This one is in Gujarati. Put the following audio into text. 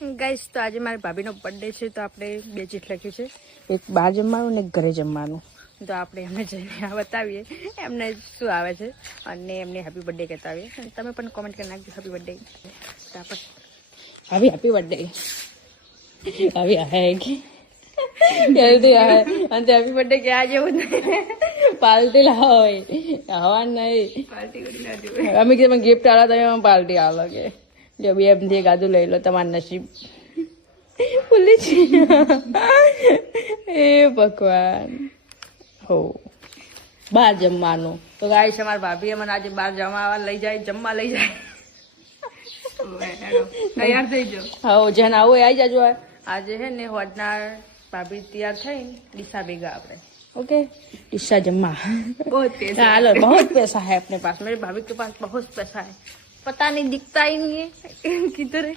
ગાઈસ તો આજે મારી ભાભીનો બર્થડે છે તો આપણે બે ચીઠ લખ્યું છે, એક બહાર જમવાનું ને એક ઘરે જમવાનું. તો આપણે એમને જઈને બતાવીએ એમને શું આવે છે અને એમને હેપી બર્થડે કહેતા આવીએ. તમે પણ કોમેન્ટ કરી નાખજો હેપી બર્થડે. તો આપણે ભાભી હેપી બર્થડે. ભાભી આવેગી જલ્દી આવે અને હેપી બર્થડે ક્યાં જેવું નહીં, પાર્ટી લાવો હવા નહીં. અમે કે તમે ગિફ્ટ આલો તમે પાર્ટી આલો કે જો બે એમથી ગાદું લઈ લો તમારું નસીબ ભૂલી છે. એ ભગવાન હો બહાર જમવાનું. તો ગાય છે મારા ભાભી મને આજે બહાર જમવા લઈ જાય, જમવા લઈ જાય. તૈયાર થઈ જાઓ. હા જેને આવું આવી જાજો. આજે છે ને હોજના ભાભી તૈયાર થઈને ડીસા ભેગા આપણે. ओके डिशा जम्मा बहुत पैसा चलो बहुत पैसा है अपने पास. मेरे भाभी के पास बहुत पैसा है, पता नहीं दिखता ही नहीं है किधर है.